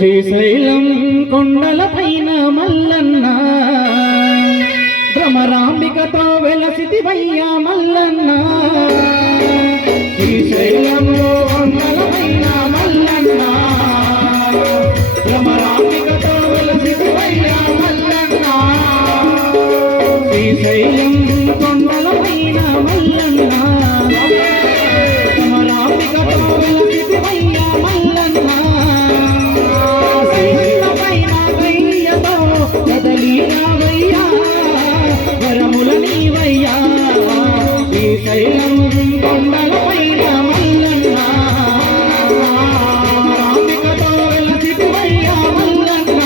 శ్రీశైలం కొండలపైన మల్లన్న భ్రమరాంబికతో వెలసితివయ్యా మల్లన్న శ్రీశైలంలో కొండలపైన మల్లన్న భ్రమరాంబికతో వెలసితివయ్యా మల్లన్న శ్రీశైలం కొండలపైన మల్లన్న భ్రమరాంబికతో వెలసితివయ్యా మల్లన్న వరముల నీవయ్యా శ్రీశైలం కొండలపైన మల్లన్న రాంబికతో వెలసితివయ్యా మల్లన్న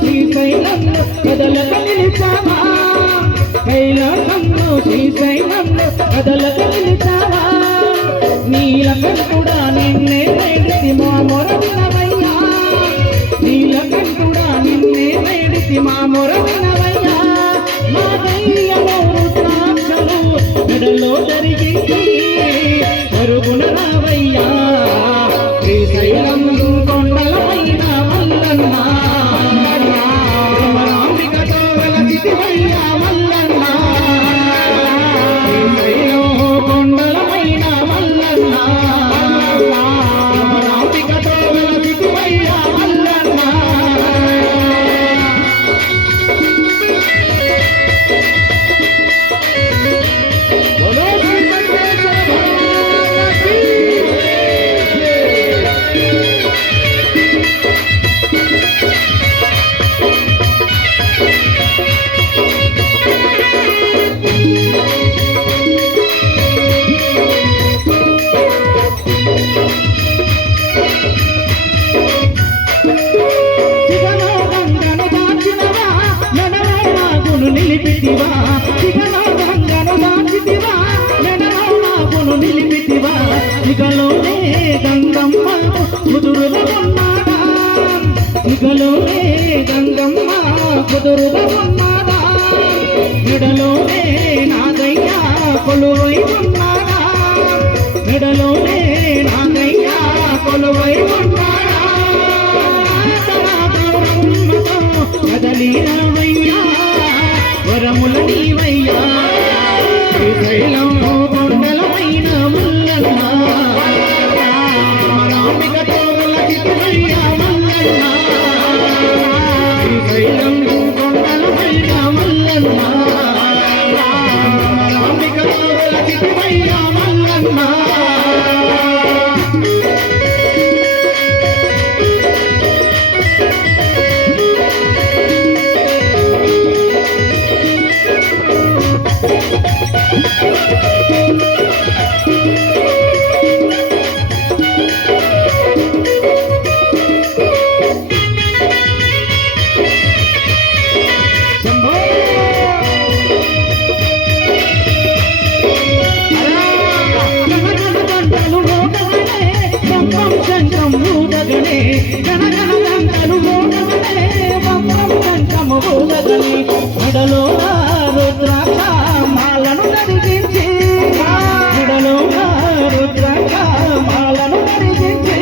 శ్రీశైలంలో కదలక నిలిచావా కైలాసంలో శ్రీశైలంలో కదలక నిలిచావా నీలకంఠుడా నిన్నే వేడితి మా మొర వినవయ్యా నీలకంఠుడా నిన్నే వేడితి మా మొర వినవయ్యా మా ధైర్యము రుద్రాక్షలు మెడలో జరిగింది పరుగున రావయ్యా శ్రీశైలం కొండలపైన మల్లన్న భ్రమరాంబికతో వెలసితివయ్యా మల్లన్న శ్రీశైలం కొండలపైన మల్లన్న భ్రమరాంబికతో వెలసితివయ్యా మల్లన్న నిలిపితివా ఇకలో గంగను దాచితివా నెనలో నాకును నిలిపితివా ఇకలోనే గంగమ్మ కుదురుల ఉన్నాడా ఇకలోనే గంగమ్మ కుదురుల ఉన్నాడా మెడలోనే నాగయ్య కొలువై ఉన్నాడా మెడలోనే నాగయ్య కొలువై ఉన్నాడా కదలీరావయ్యా వరముల నీవయ్యా శ్రీశైలం కొండలపైన మల్లన్న రాంబికతో వెలసితివయ్యా మల్లన్న శ్రీశైలం కొండలపైన మల్లన్న రాంబికతో వెలసితివయ్యా మల్లన్న మెడలో రుద్రాక్ష మాలను ధరించి మెడలో రుద్రాక్ష మాలను ధరించి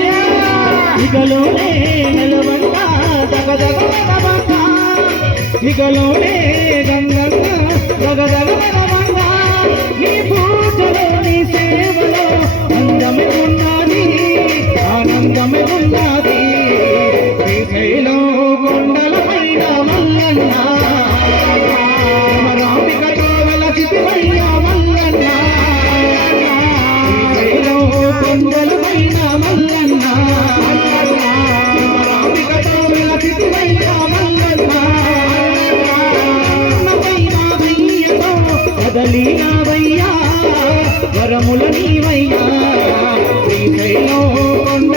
ఇకలోనే నిలవంగా దగదగ మెరవంగా ఇకలోనే గంగంగా దగదగ మెరవంగా నీ పూజలో నీ సేవలో అందమే ఉన్నది ఆనందమే ఉన్నది శ్రీశైలం కొండలపైన మల్లన్న భ్రమరాంబికతో వెలసితివయ్యా మల్లన్న శ్రీశైలం కొండలపైన మల్లన్న భ్రమరాంబికతో వెలసితివయ్యా మల్లన్న కదలీరావయ్యా వరముల నీవయ్యా శ్రీశైలం